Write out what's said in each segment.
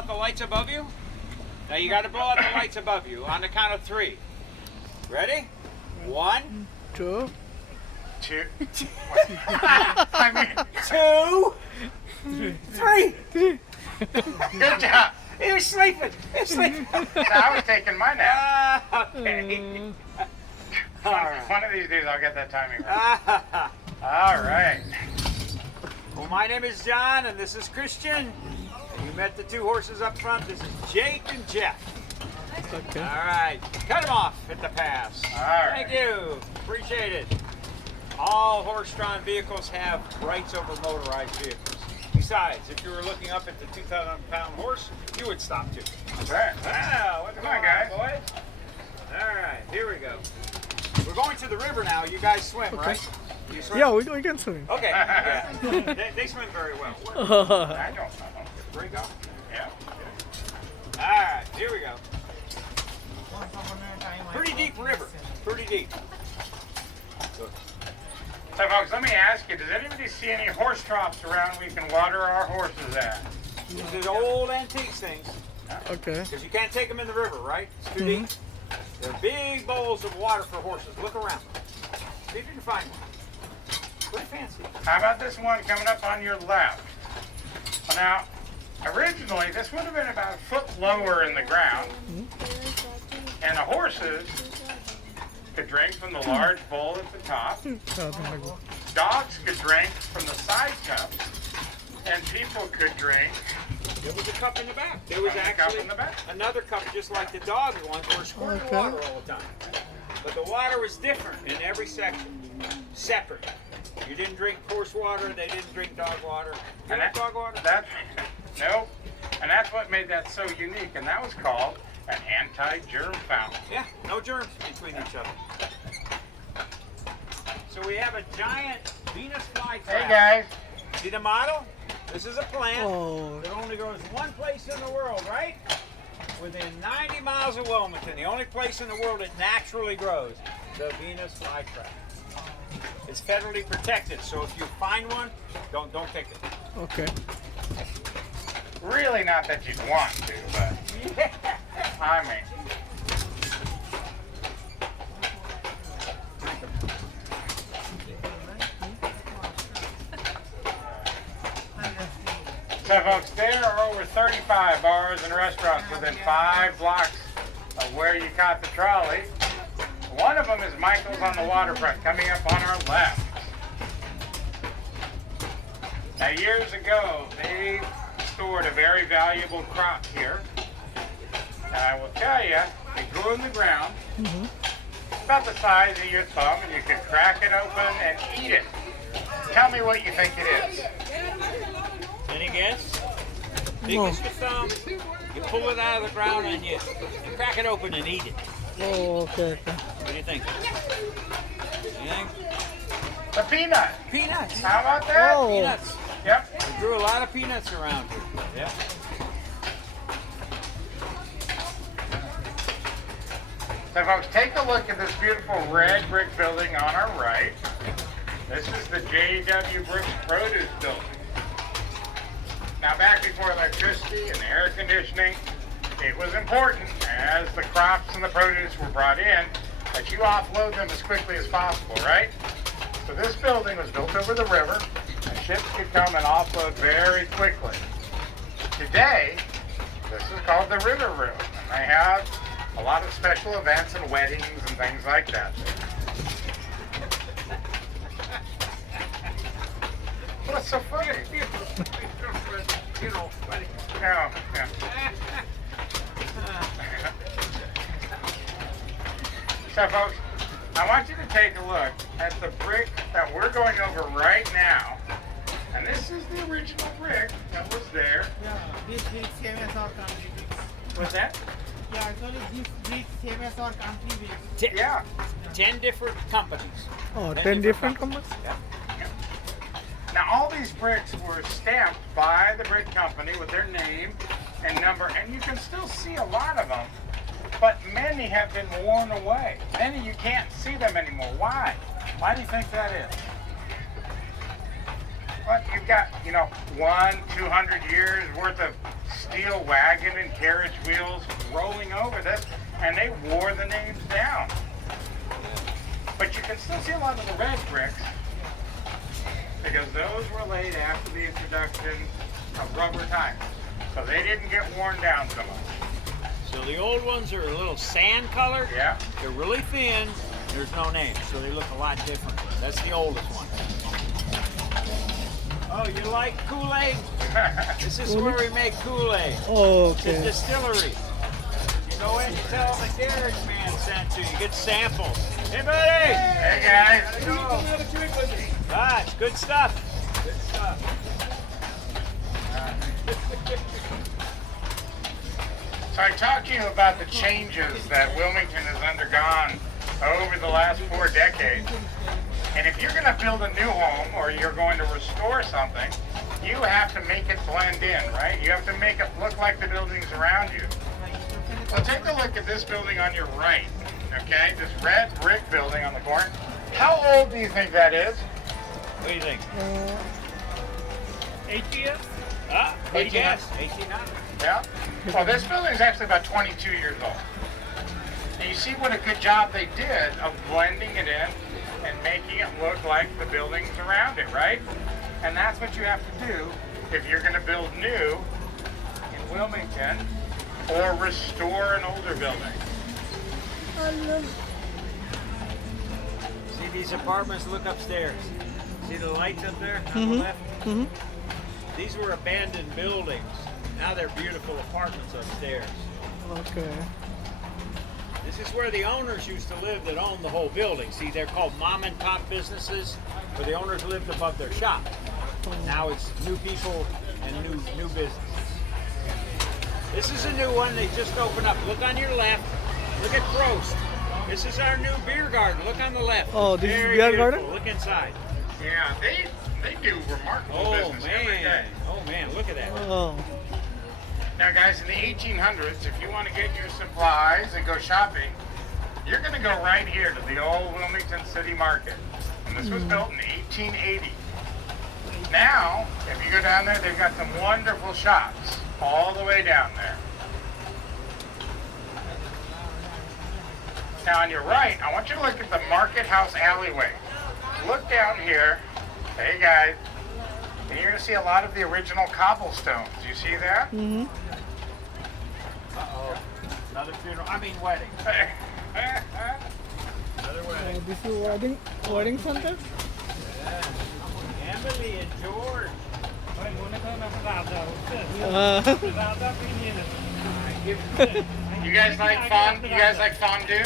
out the lights above you? Now you got to blow out the lights above you on the count of 3. Ready? 1, 2. 2. I mean, 2, 3. good job. He was sleeping. He was sleeping. I was taking my nap. Okay. All right. One of these days I'll get that timing right. All right. Well, my name is John, and this is Christian. You met the 2 horses up front. This is Jake and Jeff. Okay. All right. Cut them off at the pass. All right. Thank you. Appreciate it. All horse-drawn vehicles have rights over motorized vehicles. Besides, if you were looking up at the 2,000-pound horse, you would stop too. That's right. Wow, what's Come going on, guys. boys? All right, here we go. We're going to the river now. You guys swim, right? You swim? Yeah, we can swim. Okay. Yeah. They swim very well. I don't. Break off. Yeah. All right, here we go. Pretty deep river. Pretty deep. So, folks, let me ask you, does anybody see any horse troughs around we can water our horses at? These are old antique things. Okay. Because you can't take them in the river, right? It's too deep. They're big bowls of water for horses. Look around. See if you can find one. Pretty fancy. How about this one coming up on your left? Now, originally, this would have been about a foot lower in the ground, and the horses could drink from the large bowl at the top. Dogs could drink from the side cups, and people could drink. There was a cup in the back. There was actually in the back. another cup just like the dog ones were squirting water all the time. But the water was different in every section. Separate. You didn't drink horse water, they didn't drink dog water. You And like dog water? Nope. And that's what made that so unique, and that was called an anti-germ fountain. Yeah, no germs between each other. So we have a giant Venus flytrap. Hey guys, See the model? This is a plant Oh. that only grows one place in the world, right? Within 90 miles of Wilmington, the only place in the world it naturally grows, the Venus flytrap. It's federally protected, so if you find one, don't pick it. Okay. really not that you'd want to, but I mean. So folks, there are over 35 bars and restaurants within 5 blocks of where you caught the trolley. One of them is Michael's on the waterfront, coming up on our left. Now years ago, they stored a very valuable crop here. And I will tell you, it grew in the ground, about the size of your thumb, and you could crack it open and eat it. Tell me what you think it is. Any guess? Big as your thumb. You pull it out of the ground and you crack it open and eat it. Oh, okay. What do you think? Anything? A peanut. Peanuts. How about that? Oh. Peanuts. Yep. We grew a lot of peanuts around here. Yeah. So folks, take a look at this beautiful red brick building on our right. This is the J.W. Brooks Produce Building. Now back before electricity and air conditioning, it was important as the crops and the produce were brought in that you offload them as quickly as possible, right? So this building was built over the river, and ships could come and offload very quickly. Today, this is called the River Room, and they have a lot of special events and weddings and things like that. What's so funny? You know, funny. No, no. So folks, I want you to take a look at the brick that we're going over right now. And this is the original brick that was there. Yeah, this big same as our country bricks. What's that? Yeah, actually this big same as our country bricks. Yeah. 10 different companies. Oh, 10 different companies? Yeah. Now all these bricks were stamped by the brick company with their name and number, and you can still see a lot of them, but many have been worn away. Many you can't see them anymore. Why? Why do you think that is? Well, you've got, 200 years worth of steel wagon and carriage wheels rolling over this, and they wore the names down. But you can still see a lot of the red bricks because those were laid after the introduction of rubber tires. So they didn't get worn down so much. So the old ones are a little sand colored. Yeah. They're really thin. There's no name, so they look a lot different. That's the oldest one. Oh, you like Kool-Aid? This is where we make Kool-Aid. Oh, It's a okay. distillery. You go in, you tell them the Derek man sent you. You get samples. Hey, buddy! Hey guys. How's it going? Ah, it's good stuff. Good stuff. So I talked to you about the changes that Wilmington has undergone over the last 4 decades. And if you're going to build a new home or you're going to restore something, you have to make it blend in, right? You have to make it look like the buildings around you. Well, take a look at this building on your right, okay? This red brick building on the corner. How old do you think that is? What do you think? 8 years. Ah, good guess. 1800. Yeah? Well, this building is actually about 22 years old. And you see what a good job they did of blending it in and making it look like the buildings around it, right? And that's what you have to do if you're going to build new in Wilmington or restore an older building. See these apartments? Look upstairs. See the lights up there on the left? Mm-hmm. These were abandoned buildings. Now they're beautiful apartments upstairs. Okay. This is where the owners used to live that owned the whole building. See, they're called mom and pop businesses, where the owners lived above their shop. Now it's new people and new businesses. This is a new one they just opened up. Look on your left. Look at Prost. This is our new beer garden. Look on the left. Oh, this is Very beer beautiful. garden? Look inside. Yeah, they do remarkable Oh business every day. man. Oh man, look at that. Oh. Now, guys, in the 1800s, if you want to get your supplies and go shopping, you're going to go right here to the old Wilmington City Market. And this was built in 1880. Now, if you go down there, they've got some wonderful shops all the way down there. Now, on your right, I want you to look at the Market House alleyway. Look down here. Hey, guys. And you're going to see a lot of the original cobblestones. You see that? Mm-hmm. Uh-oh. Another funeral. I mean wedding. Another wedding. This is wedding center? Yeah. Emily and George. You guys like fondue? You guys like fondue?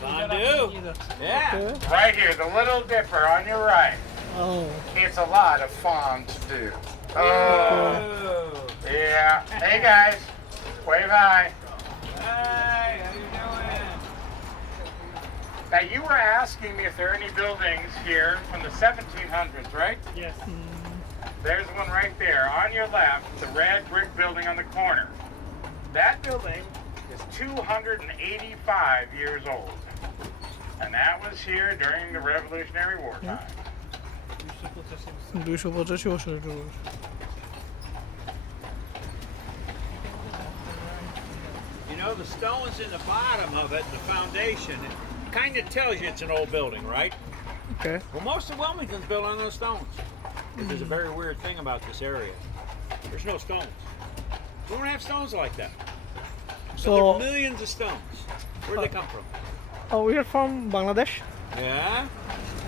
Fondue. Yeah. Okay. Right here, the Little Dipper on your right. Oh. It's a lot of fun to do. Oh, Oh. yeah. Hey guys, wave hi. Hey, how you doing? Now you were asking me if there are any buildings here from the 1700s, right? Yes. There's one right there on your left, the red brick building on the corner. That building is 285 years old. And that was here during the Revolutionary War time. 285 বছরের বয়স। You know, the stones in the bottom of it, the foundation, it kind of tells you it's an old building, right? Okay. Well, most of Wilmington's built on those stones. Because there's a very weird thing about this area. There's no stones. We don't have stones like that. But there So, are millions of stones. Where'd they come from? oh, we are from Bangladesh. Yeah.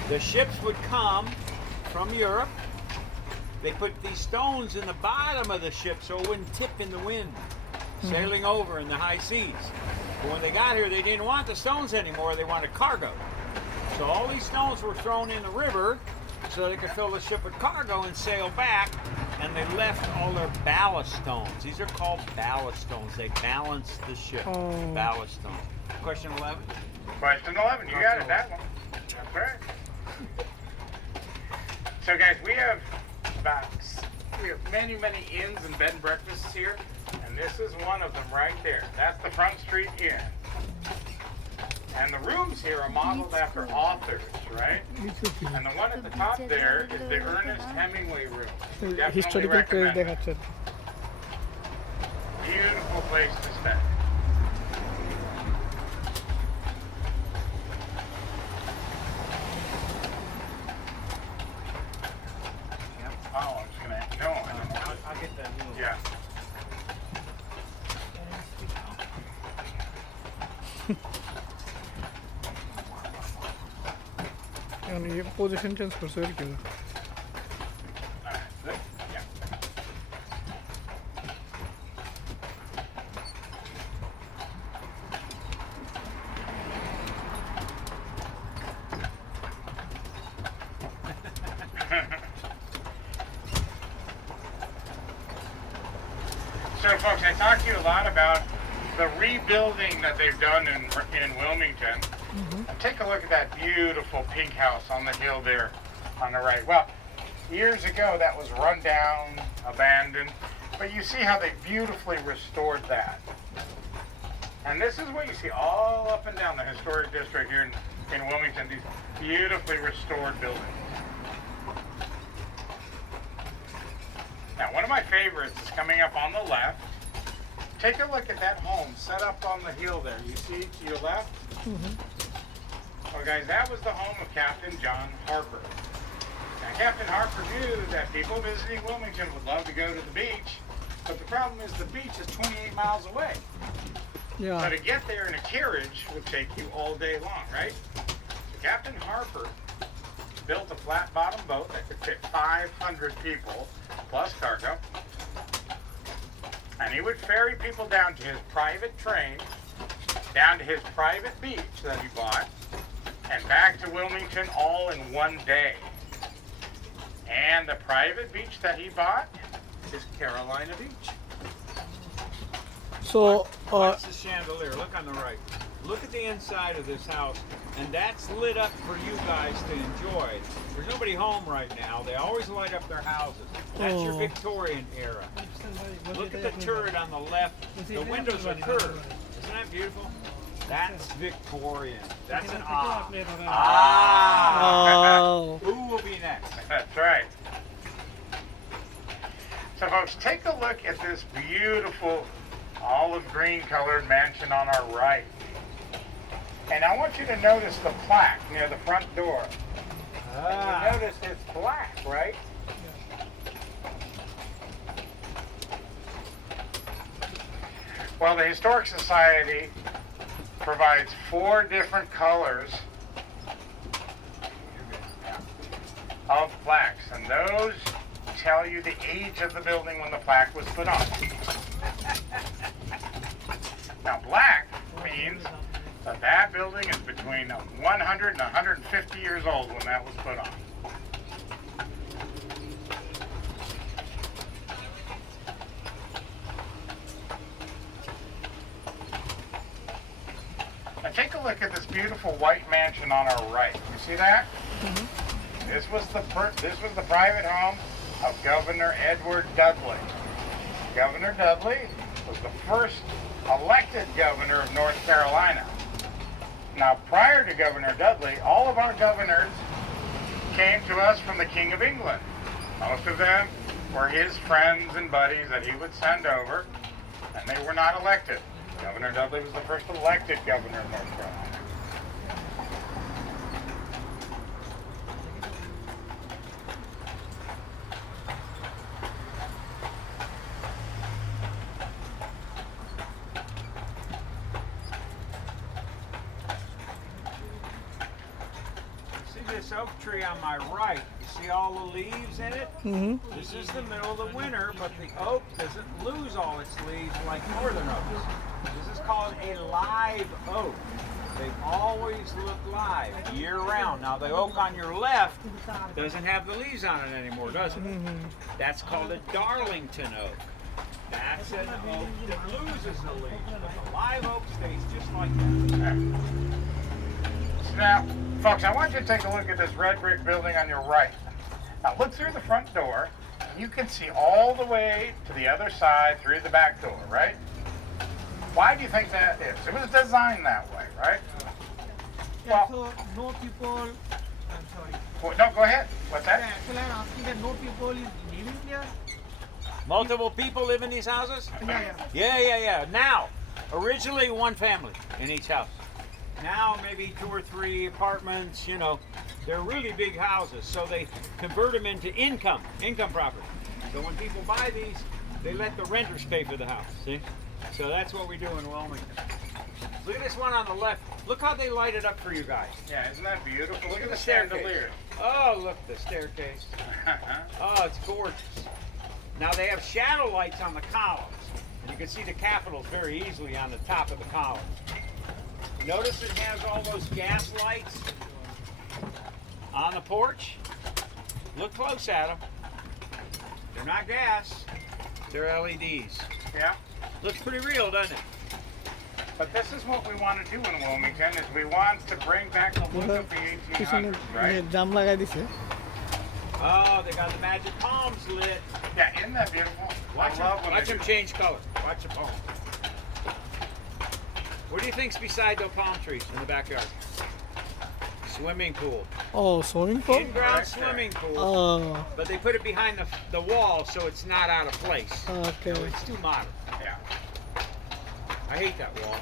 The ships would come from Europe. They put these stones in the bottom of the ship so it wouldn't tip in the wind, sailing over in the high seas. But when they got here, they didn't want the stones anymore. They wanted cargo. So all these stones were thrown in the river so they could fill the ship with cargo and sail back. And they left all their ballast stones. These are called ballast stones. They balance the ship. Oh. Ballast stones. Question 11. Question 11, you got it, that one. That's right. So guys, we have many, many inns and bed and breakfasts here, and this is one of them right there. That's the Front Street Inn. And the rooms here are modeled after authors, right? And the one at the top there is the Ernest Hemingway room. Definitely Historical place recommend it. দেখাচ্ছেন। place to stay. Oh, I'm just gonna no. I'll get that little. Yeah. ये position change कर sir क्यों? Alright, good. Yeah. So, folks, I talked to you a lot about the rebuilding that they've done in Wilmington. Take a look at that beautiful pink house on the hill there on the right. Well, years ago that was run down, abandoned, but you see how they beautifully restored that. And this is what you see all up and down the historic district here in Wilmington, these beautifully restored buildings. Now, one of my favorites is coming up on the left. Take a look at that home set up on the hill there. You see to your left? Well, guys, that was the home of Captain John Harper. Now, Captain Harper knew that people visiting Wilmington would love to go to the beach, but the problem is the beach is 28 miles away. So Yeah. to get there in a carriage would take you all day long, right? So Captain Harper built a flat-bottom boat that could fit 500 people plus cargo. And he would ferry people down to his private train, down to his private beach that he bought, and back to Wilmington all in one day. And the private beach that he bought is Carolina Beach. So Watch the chandelier. Look on the right. Look at the inside of this house, and that's lit up for you guys to enjoy. There's nobody home right now. They always light up their houses. That's your Oh. Victorian era. Look at the turret on the left. The windows are curved. Isn't that beautiful? That's Victorian. That's an ah. Ah. oh, Who will be next? That's right. So folks, take a look at this beautiful olive green colored mansion on our right. And I want you to notice the plaque near the front door. You notice it's black, right? Well, the Historic Society provides 4 different colors of plaques, and those tell you the age of the building when the plaque was put on. Now, black means that that building is between 100 and 150 years old when that was put on. Now take a look at this beautiful white mansion on our right. You see that? This was the private home of Governor Edward Dudley. Governor Dudley was the first elected governor of North Carolina. Now, prior to Governor Dudley, all of our governors came to us from the King of England. Most of them were his friends and buddies that he would send over, and they were not elected. Governor Dudley was the first elected governor of North Carolina. This oak tree on my right, you see all the leaves in it? This is the middle of the winter, but the oak doesn't lose all its leaves like northern oaks. This is called a live oak. They always look live year round. Now the oak on your left doesn't have the leaves on it anymore, does it? That's called a Darlington oak. That's an oak that loses the leaves, but the live oak stays just like that. Now, folks, I want you to take a look at this red brick building on your right. Now, look through the front door. You can see all the way to the other side through the back door, right? Why do you think that is? It was designed that way, right? Yeah, so no people, I'm sorry. Well, no, go ahead. What's Yeah, that? actually I'm asking that no people is living there. Multiple people live in these houses? Yeah. Yeah. Now, originally one family in each house. Now maybe 2 or 3 apartments, you know. They're really big houses, so they convert them into income property. So when people buy these, they let the renters pay for the house, see? So that's what we do in Wilmington. Look at this one on the left. Look how they light it up for you guys. Yeah, isn't that beautiful? Look at the staircase. chandelier. Oh, look, the staircase. Oh, it's gorgeous. Now they have shadow lights on the columns. And you can see the capitals very easily on the top of the columns. Notice it has all those gas lights on the porch. Look close at them. They're not gas, they're LEDs. Yeah. Looks pretty real, doesn't it? But this is what we want to do in Wilmington, is we want to bring back the look of the পিছনে 1800s, right? জাম লাগাই দিছে Oh, they got the magic palms lit. Yeah, isn't that beautiful? Watch I love when watch they them do change color. Watch the palm. What do you think's beside those palm trees in the backyard? Swimming pool. Oh swimming pool In-ground Right there. swimming pool. Oh But they put it behind the wall so it's not out of place. Okay So it's too modern. Yeah. I hate that wall.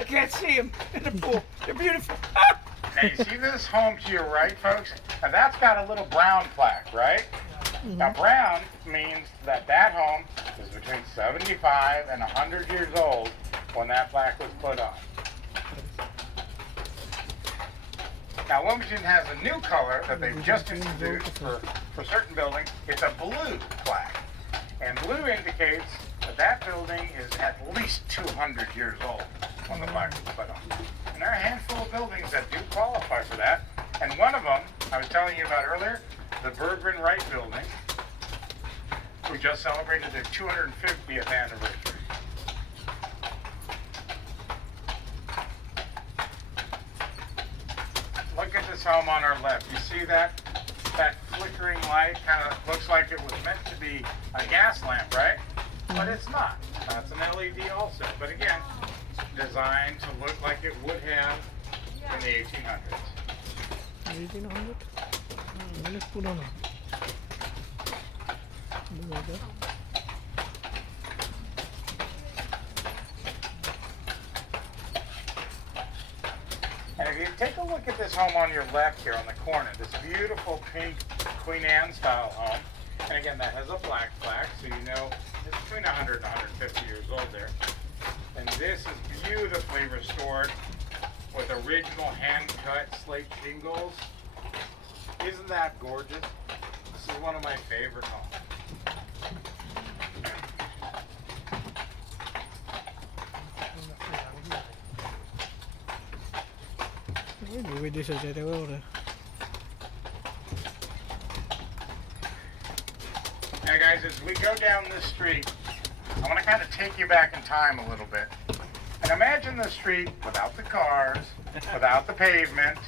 I can't see them in the pool. They're beautiful. Now, you see this home to your right, folks? Now, that's got a little brown plaque, right? Now, brown means that that home is between 75 and 100 years old when that plaque was put on. Now, Wilmington has a new color that they've just introduced for certain buildings. It's a blue plaque. And blue indicates that that building is at least 200 years old when the plaque was put on. And there are a handful of buildings that do qualify for that. And one of them, I was telling you about earlier, the Bergman Wright building, who just celebrated their 250th anniversary. Look at this home on our left. You see that? That flickering light kind of looks like it was meant to be a gas lamp, right? But it's not. It's an LED also. But again, designed to look like it would have in the 1800s. 1800 অনেক পুরনো And if you take a look at this home on your left here on the corner, this beautiful pink Queen Anne style home, and again, that has a black plaque, so you know it's between 100 and 150 years old there. And this is beautifully restored with original hand-cut slate shingles. Isn't that gorgeous? This is one of my favorite homes. ওই দিছে যেটা ওরে Now guys, as we go down this street, I want to kind of take you back in time a little bit. And imagine the street without the cars, without the pavement.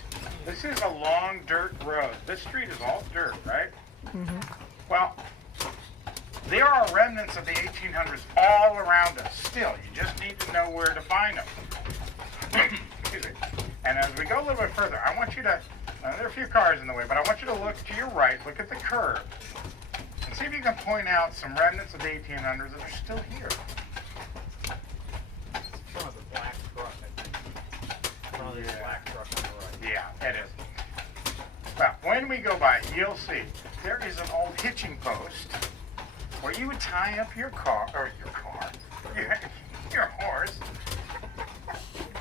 This is a long dirt road. This street is all dirt, right? Well, there are remnants of the 1800s all around us still. You just need to know where to find them. Excuse me. And as we go a little bit further, I want you to, there are a few cars in the way, but I want you to look to your right, look at the curb, and see if you can point out some remnants of the 1800s that are still here. Some of the black truck, I think. Probably the Yeah. black truck on the right. Yeah, it is. Well, when we go by, you'll see there is an old hitching post where you would tie up your horse.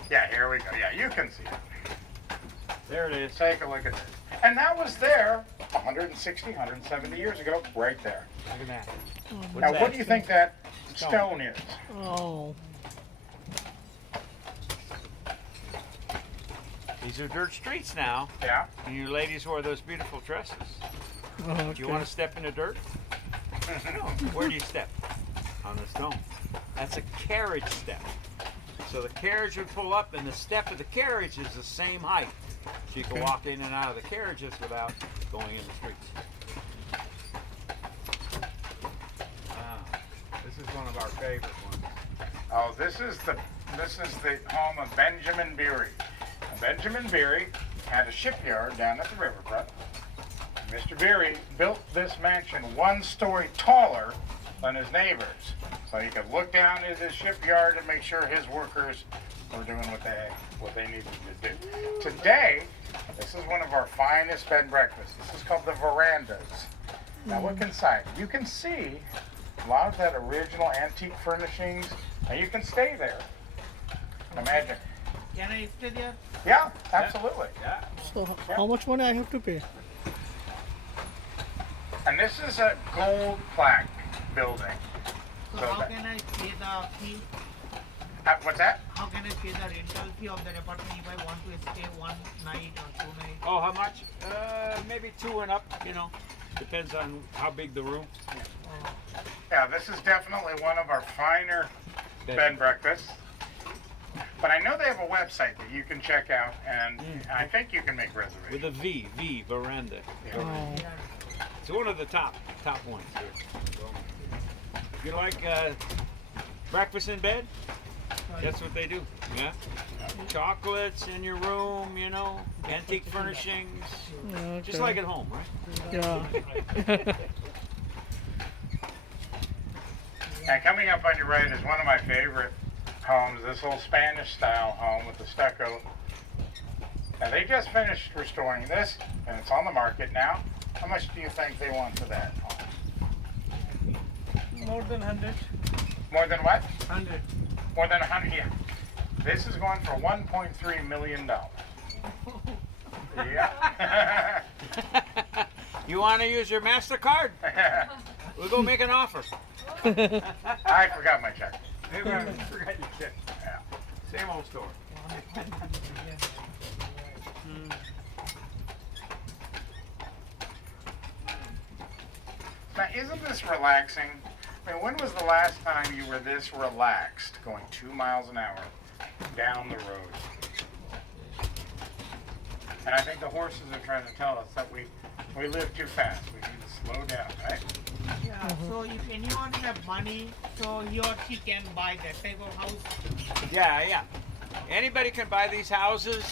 Yeah, here we go. Yeah, you can see it. There it is. Take a look at this. And that was there 160, 170 years ago, right there. Look at that. What's Now, that? what do you think that Stone. stone is? O These are dirt streets now, Yeah? and you ladies wear those beautiful dresses. Do you want to step in the dirt? No. Where do you step? On the stone. That's a carriage step. So the carriage would pull up, and the step of the carriage is the same height. So you can walk in and out of the carriages without going in the streets. Wow. This is one of our favorite ones. Oh, this is the home of Benjamin Beery. Now, Benjamin Beery had a shipyard down at the riverfront, Mr. Beery built this mansion 1 story taller than his neighbors. So he could look down at his shipyard and make sure his workers were doing what they needed to do. Today, this is one of our finest bed and breakfasts. This is called the verandas. Now look inside. You can see a lot of that original antique furnishings, and you can stay there. Imagine. Can I stay there? Yeah, absolutely. Yeah. So how much money I have to pay? And this is a gold plaque building. So So how that- can I pay the fee? What's that? How can I pay the rental fee of that apartment if I want to stay 1 night or 2 nights? Oh, how much? Maybe 2 and up, you know. Depends on how big the room. Yeah, this is definitely one of our finer bed and breakfasts. But I know they have a website that you can check out, and I think you can make With reservations. a V, veranda. Oh. It's one of the top ones here. You like breakfast in bed? That's what they do. Yeah. Chocolates in your room, you know, antique furnishings, just like at home, right? Yeah. And coming up on your right is one of my favorite homes, this old Spanish style home with the stucco. And they just finished restoring this, and it's on the market now. How much do you think they want for that home? More than 100. More than what? 100. More than 100, yeah. This is going for $1.3 million. Yeah. You want to use your MasterCard? We'll go make an offer. I forgot my check. Maybe I forgot your check. Yeah. Same old story. Now, isn't this relaxing? I mean, when was the last time you were this relaxed, going 2 miles an hour down the road? And I think the horses are trying to tell us that we live too fast. We need to slow down, right? Yeah. So if anyone have money, so he or she can buy that type of house. Yeah. Anybody can buy these houses,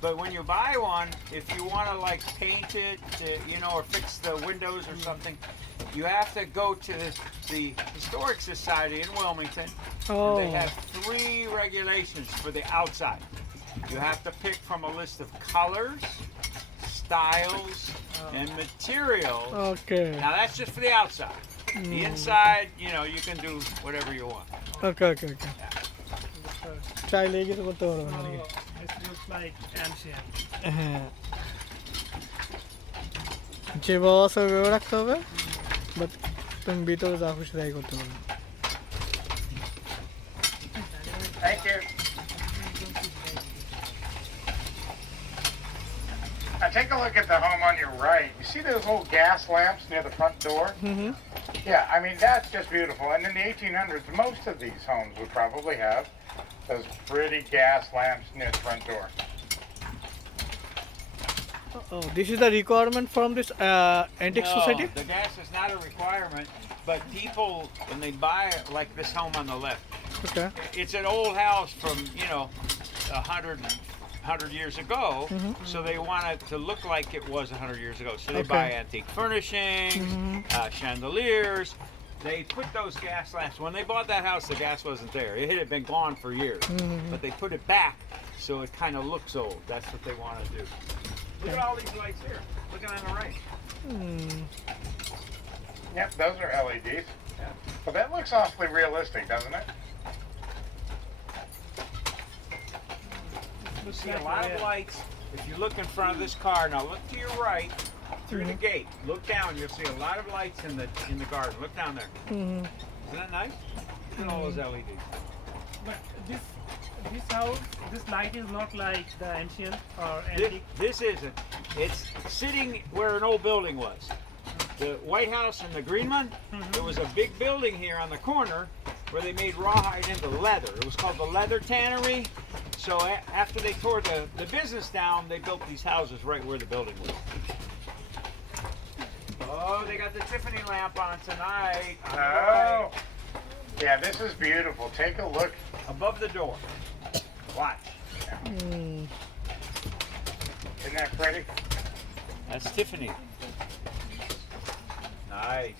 but when you buy one, if you want to like paint it, you know, or fix the windows or something, you have to go to the Historic Society in Wilmington. Oh. And they have 3 regulations for the outside. You have to pick from a list of colors, styles, and materials. Okay. Now that's just for the outside. The inside, you know, you can do whatever you want. Okay. চাইলে কিছু করতে পারবো না নাকি? This looks like ancient. হ্যাঁ যেভাবে আছে ওইভাবে রাখতে হবে বাট তুমি ভিতরে যা খুশি তাই করতে পারবে Thank you. Now take a look at the home on your right. You see those old gas lamps near the front door? Mm-hmm. Yeah, I mean, that's just beautiful. And in the 1800s, most of these homes would probably have those pretty gas lamps near the front door. Oh, this is the requirement from this antique No, society? the gas is not a requirement, but people, when they buy it, like this home on the left, Okay. it's an old house from, you know, 100 years ago, so they want it to look like it was 100 years ago. So they buy Okay. antique furnishings, chandeliers. They put those gas lamps. When they bought that house, the gas wasn't there. It had been gone for years, but they put it back so it kind of looks old. That's what they want to do. Look at all these lights here. Look on the right. Yep, those are LEDs. Yeah. But that looks awfully realistic, doesn't it? You see a lot of lights. If you look in front of this car, now look to your right through the gate. Look down. You'll see a lot of lights in the garden. Look down there. Mm-hmm. Isn't that nice? Look at all those LEDs. But this house, this light is not like the ancient or This, antique. this isn't. It's sitting where an old building was. The White House and the green one. There was a big building here on the corner where they made rawhide into leather. It was called the Leather Tannery. So after they tore the business down, they built these houses right where the building was. Oh, they got the Tiffany lamp on tonight. On the right, Yeah, this is beautiful. Take a look. above the door. Watch. Isn't that pretty? That's Tiffany. Nice.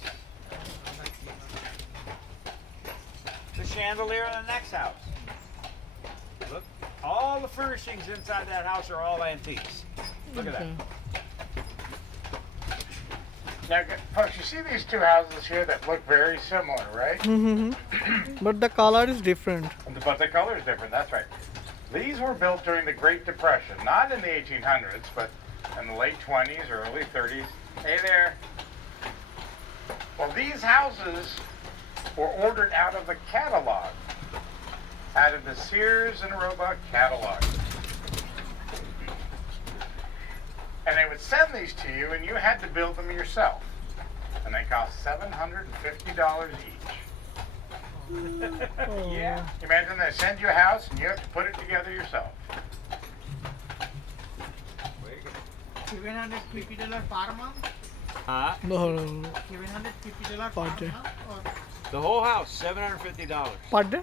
The chandelier in the next house. Look, all the furnishings inside that house are all antiques. Look at that. Now, folks, you see these two houses here that look very similar, right? But the color is different. But the color is different, that's right. These were built during the Great Depression, not in the 1800s, but in the late 20s or early 30s. Hey there. Well, these houses were ordered out of the catalog, out of the Sears and Roebuck catalog. And they would send these to you, and you had to build them yourself. And they cost $750 each. Yeah. Imagine they send you a house, and you have to put it together yourself. $750 per month? Huh? No, $750 Per per day. month? Or The whole house, $750. per day.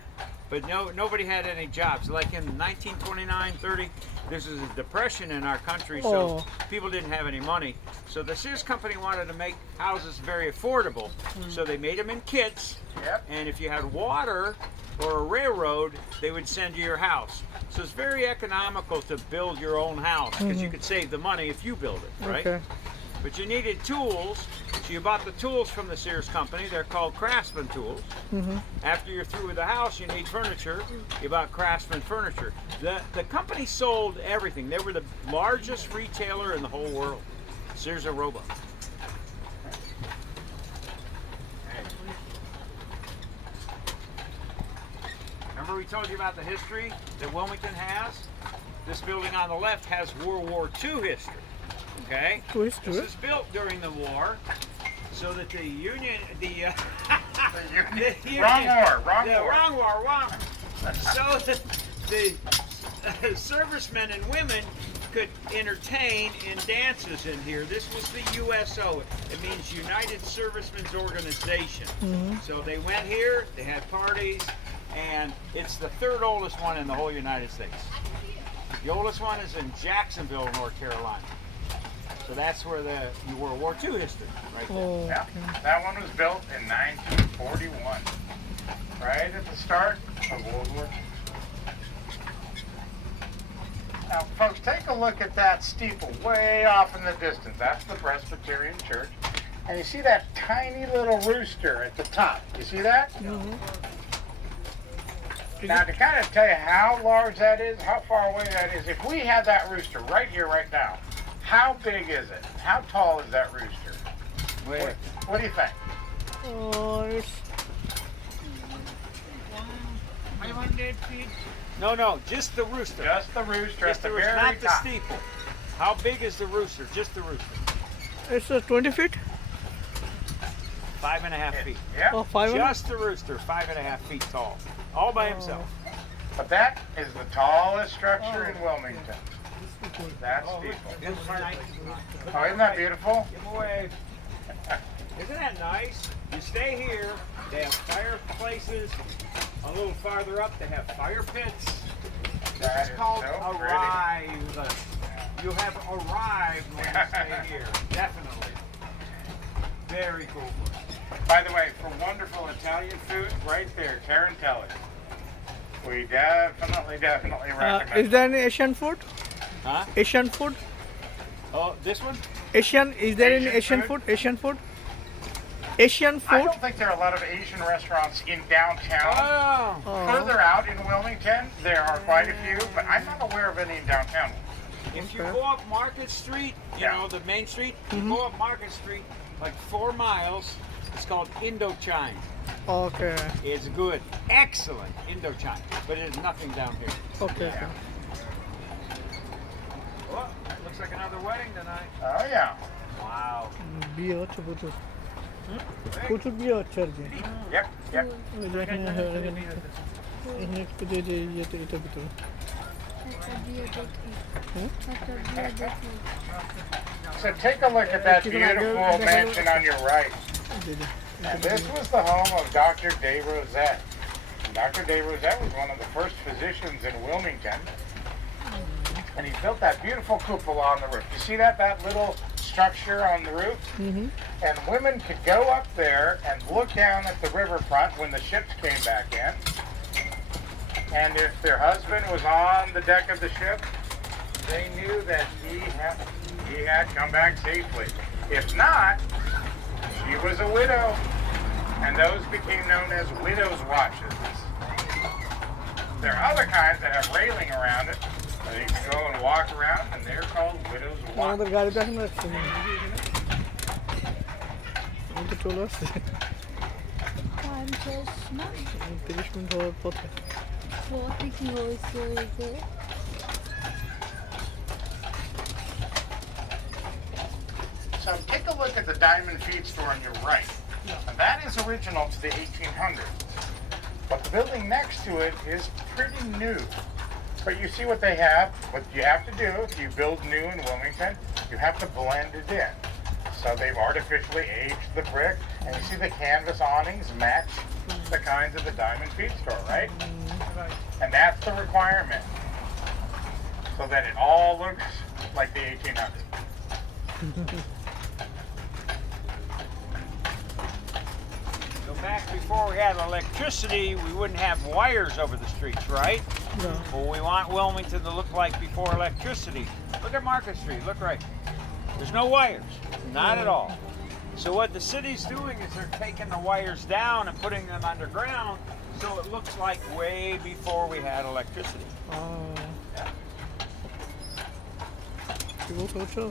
But nobody had any jobs. Like in 1929, 30, this is a depression in our country, so people didn't have any money. So the Sears company wanted to make houses very affordable. So they made them in kits. Yep. And if you had water or a railroad, they would send you your house. So it's very economical to build your own house because you could save the money if you build it, right? Okay. But you needed tools, so you bought the tools from the Sears company. They're called Craftsman tools. After you're through with the house, you need furniture. You bought Craftsman furniture. The company sold everything. They were the largest retailer in the whole world. Sears and Roebuck. Remember we told you about the history that Wilmington has? This building on the left has World War II history. Okay? Twist to This it. is built during the war so that the Union, the Union, Wrong war, wrong yeah, war. wrong war, wrong. So that the servicemen and women could entertain in dances in here. This was the USO. It means United Servicemen's Organization. So they went here, they had parties, and it's the third oldest one in the whole United States. The oldest one is in Jacksonville, North Carolina. So that's where the World War II history, right there. Oh, Yeah, that one was built in 1941, right at the start of World War II. Now, folks, take a look at that steeple way off in the distance. That's the Presbyterian Church. And you see that tiny little rooster at the top. You see that? Now, to kind of tell you how large that is, how far away that is, if we had that rooster right here, right now, how big is it? How tall is that rooster? Wait. What do you think? Oh, it's 500 feet. No, just the rooster. Just the rooster Just at the the rooster, very not the top. steeple. How big is the rooster? Just the rooster. it's 20 feet. 5.5 feet. Yeah, Oh, 5. Just the rooster, 5.5 feet tall, all by himself. but that is the tallest structure in Wilmington. That steeple. Oh, isn't that beautiful? Give 'em away. Isn't that nice? You stay here. They have fireplaces. A little farther up, they have fire pits. That It's is called so pretty. arrive. You have arrived when you stay here. Definitely. Very cool. By the way, for wonderful Italian food, right there, Tarantelli. We definitely recommend Is there any Asian food? Huh? Asian food? Oh, this one? Asian? Is there any Asian Asian food? food? Asian food? Asian I food? don't think there are a lot of Asian restaurants in downtown. Oh. Further out in Wilmington, there are quite a few, but I'm not aware of any in downtown. If you Okay. go up Market Street, you Yeah. know, the main street, you go up Market Street like 4 miles, it's called Indochine. Okay. It's good. Excellent Indochine. But there's nothing down here. Okay. Oh, looks like another wedding tonight. Oh yeah. Wow. বিয়ে হচ্ছে প্রচুর প্রচুর বিয়ে হচ্ছে আর কি Yep, yep. ওই যে এখানে এখানে একটু যে যে ইয়েতে এটার ভিতরে So take a look at that beautiful mansion on your right. যে যে And this was the home of Dr. De Rosette. Dr. De Rosette was one of the first physicians in Wilmington. And he built that beautiful cupola on the roof. You see that? That little structure on the roof. Mm-hmm. And women could go up there and look down at the riverfront when the ships came back in. And if their husband was on the deck of the ship, they knew that he had come back safely. If not, she was a widow. And those became known as widow's watches. There are other kinds that have railing around it. So you can go and walk around, and they're called widow's আমাদের watches. গাড়িতে এখন আসছে আমি তো চলে আসছি time শেষ না 30 মিনিট হওয়ার পথে পথে কি হয়েছে এই যে So take a look at the Diamond Feed store on your right. And that is original to the 1800s. But the building next to it is pretty new. But you see what they have. What you have to do if you build new in Wilmington, you have to blend it in. So they've artificially aged the brick. And you see the canvas awnings match the kinds of the Diamond Feed store, right? Right. And that's the requirement. So that it all looks like the 1800s. So back before we had electricity, we wouldn't have wires over the streets, right? না Well, we want Wilmington to look like before electricity. Look at Market Street. Look right. There's no wires. Not at all. So what the city's doing is they're taking the wires down and putting them underground so it looks like way before we had electricity. কি বলছো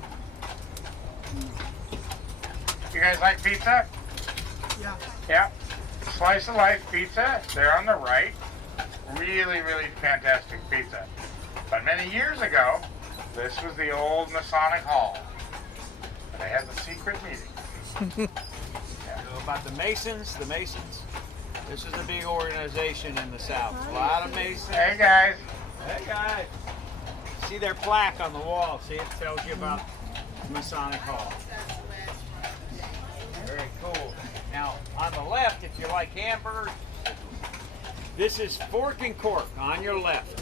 You guys like pizza? Yeah. Yeah. Slice of life pizza, there on the right. Really, really fantastic pizza. But many years ago, this was the old Masonic Hall. And they had the secret meeting. So about the Masons, this is a big organization in the South. A lot of Masons. Hey guys. Hey guys. See their plaque on the wall. See, it tells you about Masonic Hall. Very cool. Now, on the left, if you like hamburgers, this is Fork and Cork on your left.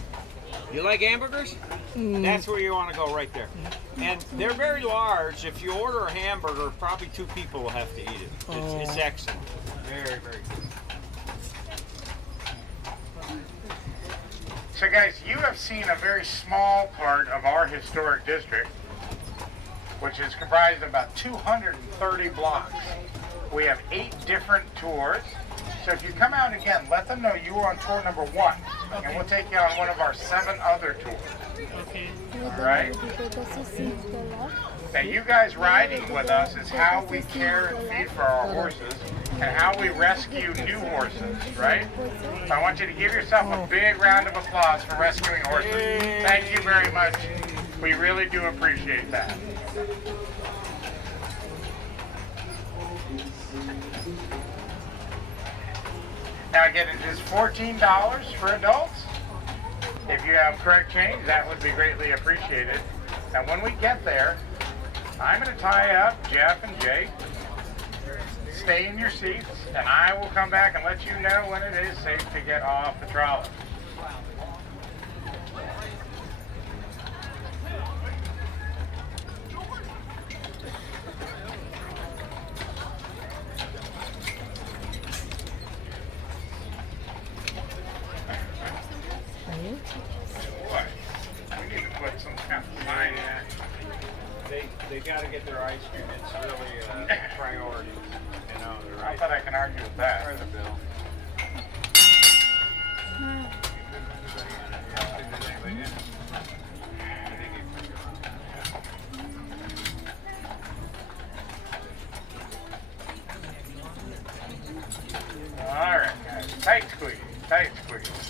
You like hamburgers? That's where you want to go, right there. And they're very large. If you order a hamburger, probably 2 people will have to eat it. It's excellent. Very, very good. So guys, you have seen a very small part of our historic district, which is comprised of about 230 blocks. We have 8 different tours. So if you come out again, let them know you were on tour number 1, and we'll take you on one of our 7 other tours. Okay. Right? Now you guys riding with us is how we care and feed for our horses and how we rescue new horses, right? So I want you to give yourself a big round of applause for rescuing horses. Thank you very much. We really do appreciate that. Now again, it is $14 for adults. If you have correct change, that would be greatly appreciated. And when we get there, I'm going to tie up Jeff and Jake. Stay in your seats, and I will come back and let you know when it is safe to get off the trolley. What? We need to put some kind of sign in that. They got to get their ice cream. It's really a priority. You know, their I ice thought I can argue with that. Or the bill. All right, guys. Tight squeeze. Tight squeeze.